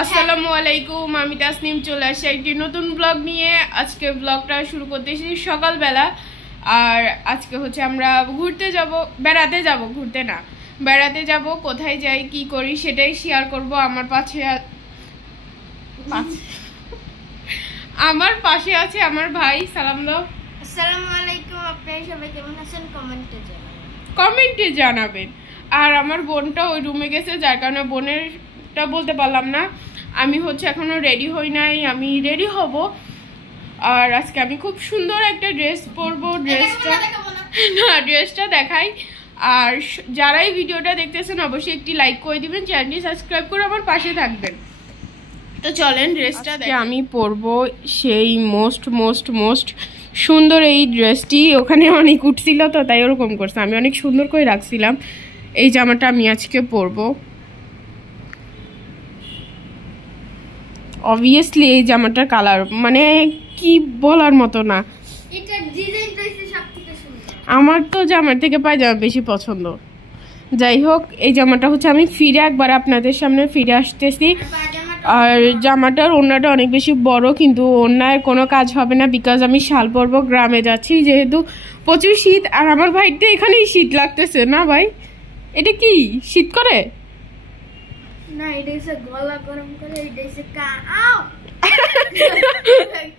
আসসালামু আলাইকুম, আমি তাসনিম চলে আসছি একটি নতুন ব্লগ নিয়ে। আজকে ব্লগটা শুরু করতেছি সকালবেলা। আর আজকে হচ্ছে আমরা ঘুরতে যাব, বেড়াতে যাব। কোথায় যাই কি করি সেটাই শেয়ার করব। আমার পাশে আছে আমার ভাই। সালাম দাও। আসসালামু আলাইকুম, আপনারা সবাই কেমন আছেন কমেন্টে জানাবেন। আর আমার বোনটা ওই রুমে গেছে, যার কারণে বোনেরটা বলতে পারলাম না। আমি হচ্ছে এখনো রেডি হই নাই, আমি রেডি হব। আর আজকে আমি খুব সুন্দর একটা ড্রেস পরবো। ড্রেসটা দেখাই। আর যারাই ভিডিওটা দেখতেছেন অবশ্যই একটি লাইক করে দিবেন, চ্যানেলটি সাবস্ক্রাইব করে আমার পাশে থাকবেন। তো চলেন ড্রেসটা আমি পরবো। সেই মোস্ট সুন্দর এই ড্রেসটি। ওখানে অনেক উঠছিল তো তাই ওরকম করছে। আমি অনেক সুন্দর করে রাখছিলাম। এই জামাটা আমি আজকে পরবো। অবভিয়াসলি এই জামাটার কালার মানে কি বলার মতো না। আমার তো জামার থেকে পায়জামা বেশি পছন্দ। যাই হোক, এই জামাটা হচ্ছে আমি ফিরে একবার আপনাদের সামনে ফিরে আসতেছি। আর জামাটার ওড়নাটা অনেক বেশি বড়, কিন্তু ওড়নার কোনো কাজ হবে না, বিকজ আমি শাল পরবো। গ্রামে যাচ্ছি যেহেতু প্রচুর শীত। আর আমার ভাইতে এখানেই শীত লাগতেছে না ভাই? এটা কি শীত করে না? এটা হচ্ছে গলা গরম করে, এটা হচ্ছে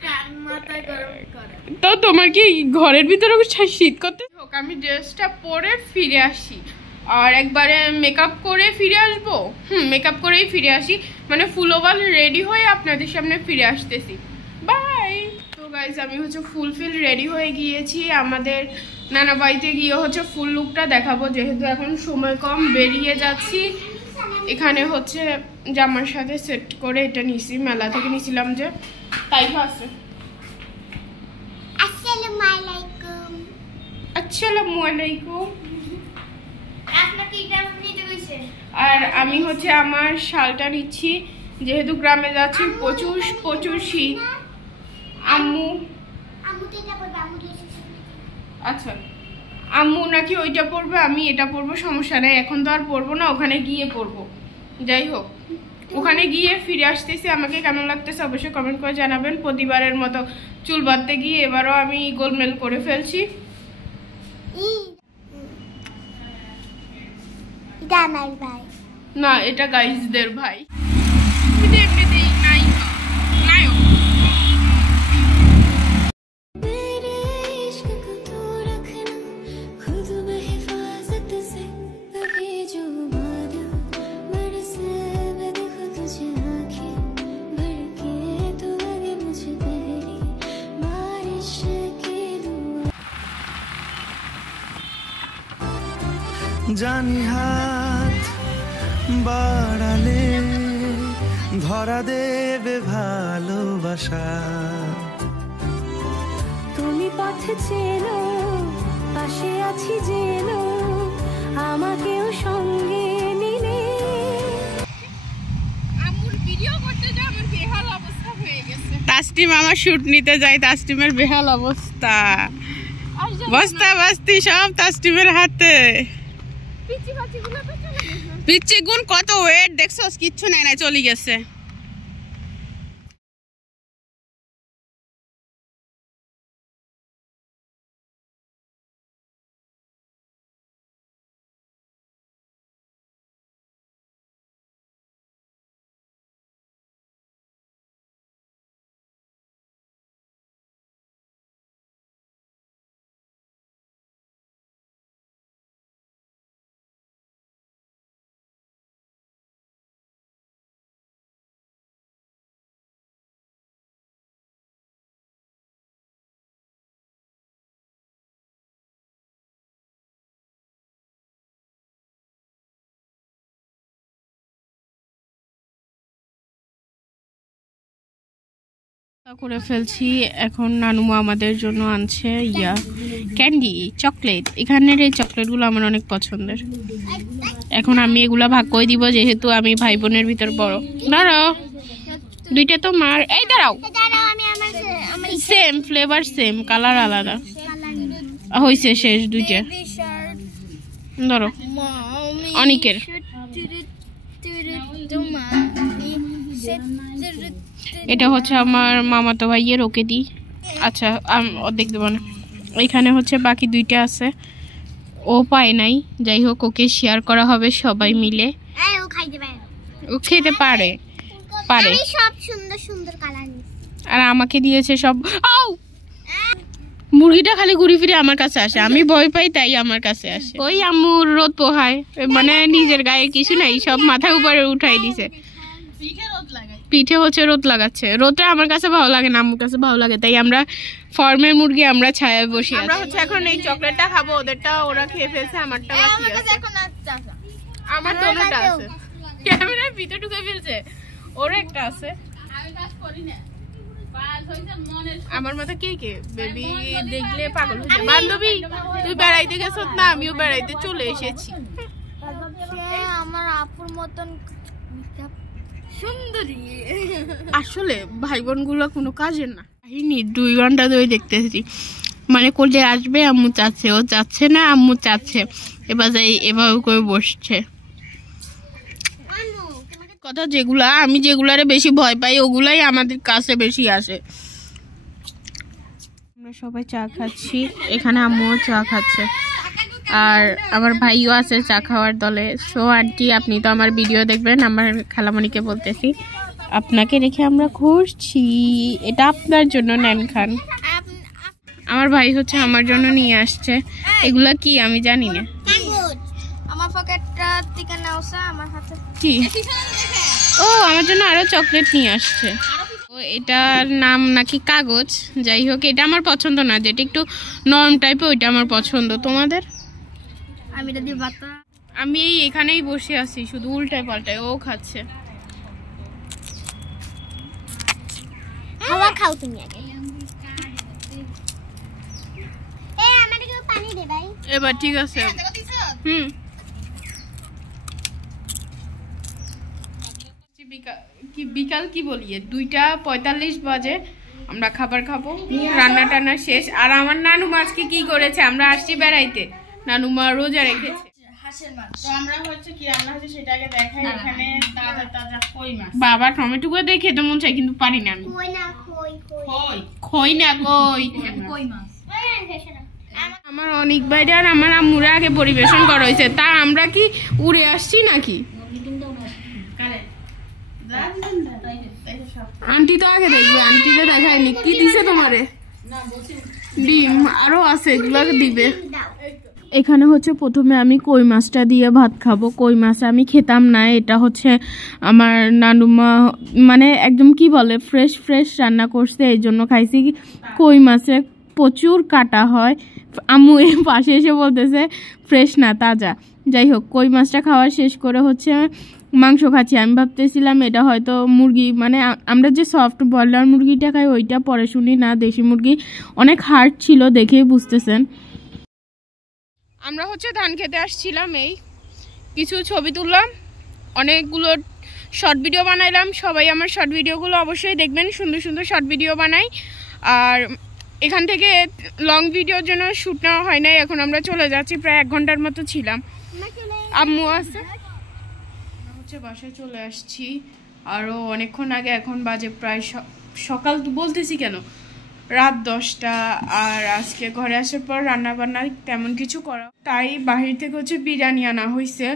কান মাথা গরম করে। তো তোমার কি ঘরের ভিতরে শীত করতে? হোক, আমি ড্রেসটা পরে ফিরে আসি। আর একবারে মেকআপ করে ফিরে আসবো। মেকআপ করেই ফিরে আসি, মানে ফুল ওভার রেডি হয়ে আপনাদের সামনে ফিরে আসতেছি। বাই। তো গাইজ, আমি হচ্ছে ফুলফিল রেডি হয়ে গিয়েছি। আমাদের নানা বাড়িতে গিয়ে হচ্ছে ফুল লুকটা দেখাবো, যেহেতু এখন সময় কম, বেরিয়ে যাচ্ছি। এখানে হচ্ছে জামার সাথে সেট করে এটা নিছি, মেলা থেকে নিছিলাম যে। তাই আছে। আসসালামু আলাইকুম। আসসালামু আলাইকুম। আপনাকে এটা নিতে কইছে। আর আমি হচ্ছে আমার শালটা নিচ্ছি, যেহেতু গ্রামে যাচ্ছি, প্রচুর শীত। আম্মু আচ্ছা, আম্মু নাকি ওইটা পরবে, আমি এটা পরবো। সমস্যা নেই, এখন তো আর পরবো না, ওখানে গিয়ে পরবো। যাই হোক, ওখানে গিয়ে ফিরে আসতেছি। আমাকে কেমন লাগতেছে অবশ্যই কমেন্ট করে জানাবেন। প্রতিবারের মতো চুল বাঁধতে গিয়ে এবারও আমি গোলমেল করে ফেলছি। এটা আমার ভাই না, এটা গাইজদের ভাই। জানি হাত বাড়ালে ধরা দেবে ভালোবাসা। তুমি পথে চেনো, পাশে আছি জেনো, আমাকেও সঙ্গে নিলে। আম্মুর ভিডিও করতে যা আমার বেহাল অবস্থা হয়ে গেছে। তাসনিম আমার শুট নিতে যায়, তাসনিমের বেহাল অবস্থা। বস্তি সব তাসনিমের হাতে। পিচ্ছি গুণ কত ওয়েট দেখছো? কিচ্ছু নাই, চলে গেছে। করে ফেলছি। এখন নানুমা আমাদের জন্য আনছে ক্যান্ডি, চকলেট। এখানের এই চকলেটগুলো আমার অনেক পছন্দের। এখন আমি এগুলা ভাগ করে দিব, যেহেতু আমি ভাই বোনের ভিতর বড়। দাঁড়াও, দুইটা তো মার। এই দাঁড়াও, সেম ফ্লেভার, সেম কালার, আলাদা হয়েছে। শেষ দুইটা ধরো, অনেকের। এটা হচ্ছে আমার মামাতো ভাইয়ের, ওকে দিই। আচ্ছা অর্ধেক দেবো না, এখানে হচ্ছে বাকি দুইটা আছে, ও পায় নাই, যাই হোক ওকে শেয়ার করা হবে সবাই মিলে। ও খেতে পারে পারে সব সুন্দর সুন্দর কালার আর আমাকে দিয়েছে সব। মুরগিটা খালি ঘুরে ফিরে আমার কাছে আসে, আমি ভয় পাই তাই আমার কাছে আসে। ওই আম্মুর রোদ পোহায়, মানে নিজের গায়ে কিছু নাই, সব মাথার উপরে উঠাই দিছে। পিঠে হচ্ছে রোদ লাগাচ্ছে, রোদটা আমার কাছে ভালো লাগে না, আম্মুর কাছে ভালো লাগে, তাই আমরা ফার্মের মুরগি আমরা ছায়ায় বসে আছি। আমরা হচ্ছে এখন এই চকলেটটা খাবো, ওদেরটা ওরা খেয়ে ফেলছে, আমারটা বাকি আছে। আমার দোনোটা আছে, ক্যামেরার ভিতরে ঢুকে ফেলছে, ওর একটা আছে। আমার মতো কে কে বেবি দেখলে পাগল হচ্ছে। বান্ধবী তুই বেড়াইতে গেছ না, আমিও বেড়াইতে চলে এসেছি। আমার আপুর মতন সুন্দরী। আসলে ভাই বোন গুলো কোনো কাজের না। 2 ঘন্টা ধরে দেখতেছি, মানে কোলে আসবে, আম্মু চাচ্ছে, ও চাচ্ছে না, আম্মু চাচ্ছে, এবার যাই এভাবে করে বসছে। কথা যেগুলা আমি যেগুলারে বেশি ভয় পাই ওগুলাই আমাদের কাছে বেশি আসে। আমরা সবাই চা খাচ্ছি, এখানে আম্মুও চা খাচ্ছে, আর আমার ভাইও আছে চা খাওয়ার দলে। সো আন্টি আপনি তো আমার ভিডিও দেখবেন, আমার খালামণিকে বলতেছি আপনাকে রেখে আমরা ঘুরছি, এটা আপনার জন্য নেন খান। আমার ভাই হচ্ছে আমার জন্য নিয়ে আসছে, এগুলা কি আমি জানি না। আমার পকেটটা থেকে নাওসা আমার হাতে কি, ও আমার জন্য আরো চকলেট নিয়ে আসছে। ও এটার নাম নাকি কাগজ, যাই হোক এটা আমার পছন্দ না, যেটা একটু নরম টাইপের ওইটা আমার পছন্দ। তোমাদের? আমি এই এখানেই বসে আছি, শুধু উল্টায় পাল্টায়, ও খাচ্ছে। হাওয়া খাও তুমি আগে। আমাকে একটু পানি দে ভাই। এবার ঠিক আছে। বিকাল কি বলিয়ে 2:45 বাজে, আমরা খাবার খাবো, রান্না টান্না শেষ। আর আমার নানুমা আজকে কি করেছে, আমরা আসছি বেড়াইতে, নানুমা রোজা রেখেছে। বাবা টমেটো করে দেখে তো মন চাই, কিন্তু পারি না আমি। খই না কই আমার অনেক বাইরে আর আমার আম্মুরা আগে পরিবেশন করা হয়েছে, তা আমরা কি উড়ে আসছি নাকি? আন্টি তো আগে দেখবে, আন্টিকে দেখায়নি। কি দিছে তোমারে? ডিম আরো আছে, এগুলো দিবে। এখানে হচ্ছে প্রথমে আমি কই মাছটা দিয়ে ভাত খাবো। কই মাছ আমি খেতাম না, এটা হচ্ছে আমার নানুমা মানে একদম কি বলে ফ্রেশ ফ্রেশ রান্না করছে, এই জন্য খাইছি। কই মাছে প্রচুর কাটা হয়, আম্মু এর পাশে এসে বলতেছে ফ্রেশ না তাজা। যাই হোক কই মাছটা খাওয়া শেষ করে হচ্ছে মাংস খাচ্ছি। আমি ভাবতেছিলাম এটা হয়তো মুরগি, মানে আমরা যে সফট ব্রয়লার মুরগিটা খাই ওইটা, পরে শুনি না দেশি মুরগি, অনেক হার্ড ছিল, দেখেই বুঝতেছেন। আমরা হচ্ছে ধান খেতে আসছিলাম, এই কিছু ছবি তুললাম, অনেকগুলো শর্ট ভিডিও বানাইলাম। সবাই আমার শর্ট ভিডিওগুলো অবশ্যই দেখবেন, সুন্দর সুন্দর শর্ট ভিডিও বানাই। আর এখান থেকে লং ভিডিওর জন্য শ্যুট নেওয়া হয় নাই, এখন আমরা চলে যাচ্ছি, প্রায় 1 ঘন্টার মতো ছিলাম। আম্মু আছে, হচ্ছে বাসায় চলে আসছি আরও অনেকক্ষণ আগে, এখন বাজে প্রায় সকাল বলতেছি কেন, রাত 10টা। আর আজকে ঘরে আসার পর রান্না বান্না তেমন কিছু করা, তাই বাহির থেকে হচ্ছে বিরিয়ানি আনা হয়েছে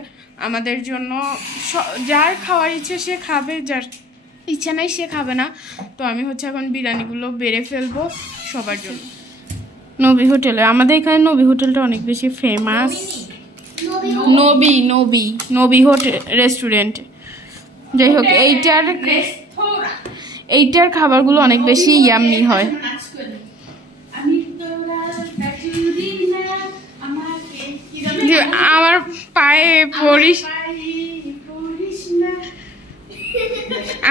আমাদের জন্য। যার খাওয়ার ইচ্ছে সে খাবে, যার ইচ্ছা নাই সে খাবে না। তো আমি হচ্ছে এখন বিরিয়ানিগুলো বেড়ে ফেলবো সবার জন্য। নবী হোটেলে, আমাদের এখানে নবী হোটেলটা অনেক বেশি ফেমাস। নবী হোটেল রেস্টুরেন্ট। যাই হোক এইটার খাবারগুলো অনেক বেশি ইয়াম্মি হয়। আমার পায়ে পড়িস,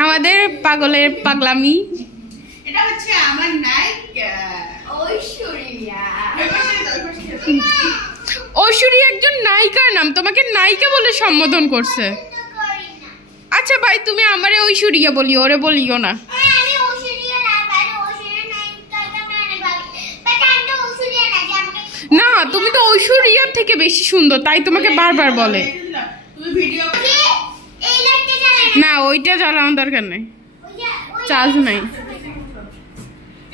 আমাদের পাগলের পাগলামি। এটা হচ্ছে আমার নায়িকা ঐশ্বরিয়া। ঐশ্বরিয়া একজন নায়িকার নাম, তোমাকে নায়িকা বলে সম্বোধন করছে। আচ্ছা ভাই তুমি আমারে ঐশ্বরিয়া বলি, ওরে বলিও না। না তুমি তো ঐশ্বরিয়ার থেকে বেশি সুন্দর, তাই তোমাকে বারবার বলে। না ওইটা জ্বালানোর দরকার নেই, চার্জ নাই।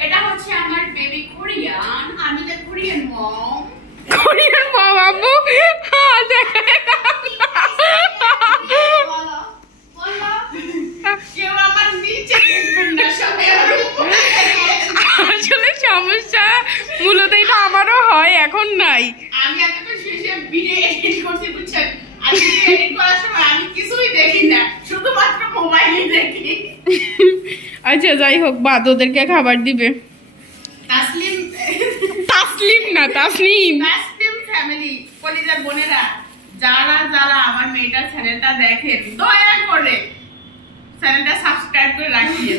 এটা হচ্ছে আমার বেবি কোরিয়ান, আমি দ্য কোরিয়ান মম। কোরিয়ান মম আব্বু, হ্যাঁ দেখেন কেউ আমার নিচে দেখবেন না, সবাই আমার উপরে। আসলে সমস্যা মূলত এটা আমারও হয়, এখন নাই। আমি এতক্ষণ শেষে ভিডিও এডিট করছি বুঝছেন, আর এডিট করার সময় আমি কিছুই দেখি না, শুধুমাত্র মোবাইলে দেখি। আচ্ছা যাই হোক, বাদ, ওদেরকে খাবার দিবে। তাসলিম তাসলিম না, তাসনিম। তাসলিম ফ্যামিলি, কলিজার বোনেরা, যারা যারা আমার মেয়েটার চ্যানেলটা দেখেন দয়া করে চ্যানেলটা সাবস্ক্রাইব করে রাখিয়ে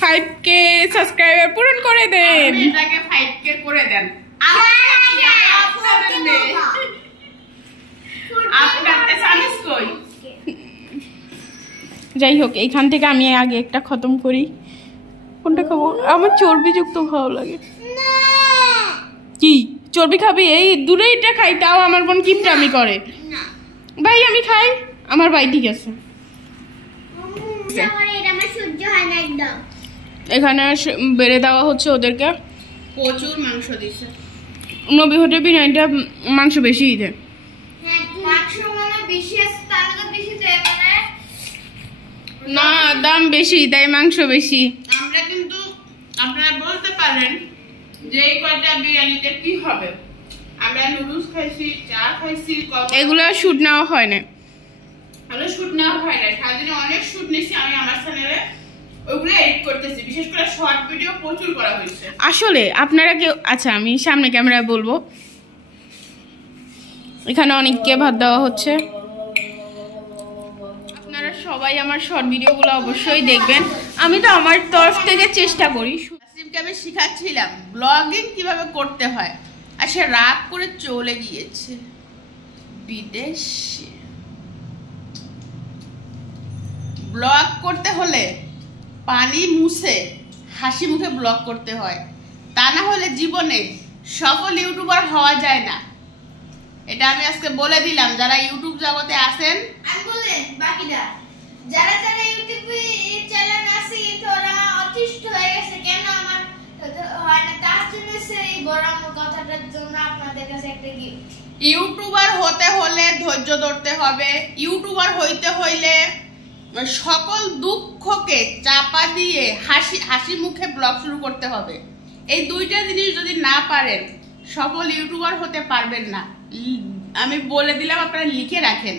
5K সাবস্ক্রাইবার পূরণ করে দেন। এটাকে 5K করে দেন। যাই হোক, এইখান থেকে আমি আগে একটা খতম করি। কোনটা খাবো? আমার চর্বিযুক্ত ভালো লাগে। কি চর্বি খাবি? এই দূরে এটা খাই, তাও আমার বোন কিপটামি করে। ভাই আমি খাই, আমার ভাই ঠিক আছে। এখানে বেড়ে দেওয়া হচ্ছে ওদেরকে, প্রচুর মাংস দিছে। নবী হোটেল বিরিয়ানিটা মাংস বেশি দেয়। না দাম বেশি, তাই মাংস বেশি। আমরা কিন্তু আপনারা বলতে পারেন যে এই কয়টা বিরিয়ানিতে কি হবে। আমরা নুডলস খাইছি, চা খাইছি, এগুলো শুট নেওয়া হয় না। হলো শুট নেওয়া হয় না, সারাদিনে অনেক শুট নিছি আমি আমার চ্যানেলে, ওইগুলো এডিট করতেছি। বিশেষ করে শর্ট ভিডিও প্রচুর করা হয়েছে। আসলে আপনারা কেউ, আচ্ছা আমি সামনে ক্যামেরায় বলবো, এখানে অনেককে ভাত দেওয়া হচ্ছে। আপনারা সবাই আমার শর্ট ভিডিওগুলো অবশ্যই দেখবেন। আমি তো আমার তরফ থেকে চেষ্টা করি। তাসলিমকে আমি শিখাচ্ছিলাম ব্লগিং কিভাবে করতে হয়, আর সে রাগ করে চলে গিয়েছে বিদেশে। ব্লগ করতে হলে পানি মুছে হাসি মুখে ব্লগ করতে হয়, তা না হলে জীবনে সফল ইউটিউবার হওয়া যায় না। এটা আমি আজকে বলে দিলাম, যারা ইউটিউব জগতে আছেন। আমি বলেন বাকিটা যারা যারা ইউটিউবে চ্যানেল আছে তোরা অতিষ্ঠ হয়ে গেছে কেন আমার হয় না, তার জন্য সেই বড় কথাটার জন্য আপনাদের কাছে একটা গিফট। ইউটিউবার হতে হলে ধৈর্য ধরতে হবে। ইউটিউবার হইতে হইলে সকল দুঃখকে চাপা দিয়ে হাসি মুখে ব্লগ শুরু করতে হবে। এই দুইটা জিনিস যদি না পারেন সফল ইউটিউবার হতে পারবেন না। আমি বলে দিলাম, আপনারা লিখে রাখেন।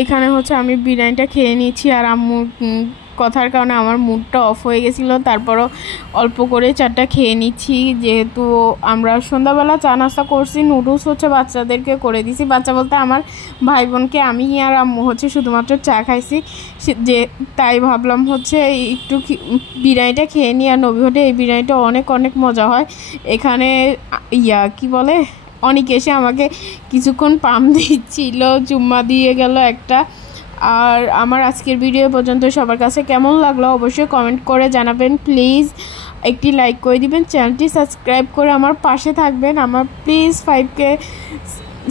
এখানে হচ্ছে আমি বিরিয়ানিটা খেয়ে নিয়েছি, আর আম্মুর কথার কারণে আমার মুডটা অফ হয়ে গেছিলো। তারপরও অল্প করে চাটা খেয়ে নিচ্ছি, যেহেতু আমরা সন্ধ্যাবেলা চা নাস্তা করছি। নুডলস হচ্ছে বাচ্চাদেরকে করে দিছি, বাচ্চা বলতে আমার ভাই বোনকে। আমি আর আম্মু হচ্ছে শুধুমাত্র চা খাইছি, যে তাই ভাবলাম হচ্ছে একটু বিরিয়ানিটা খেয়ে নিই। আর নবী হোটেলে এই বিরিয়ানিটা অনেক অনেক মজা হয়। এখানে কি বলে, অনেক এসে আমাকে কিছুক্ষণ পাম দিচ্ছিল, চুম্মা দিয়ে গেল একটা। আর আমার আজকের ভিডিও পর্যন্ত সবার কাছে কেমন লাগলো অবশ্যই কমেন্ট করে জানাবেন। প্লিজ একটি লাইক করে দিবেন, চ্যানেলটি সাবস্ক্রাইব করে আমার পাশে থাকবেন। আমার প্লিজ 5K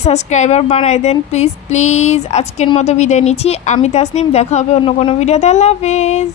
সাবস্ক্রাইবার বানাই দেন প্লিজ প্লিজ। আজকের মতো বিদায় নিচ্ছি, আমি তাসনিম। দেখা হবে অন্য কোনো ভিডিওতে। আল্লাহ হাফেজ।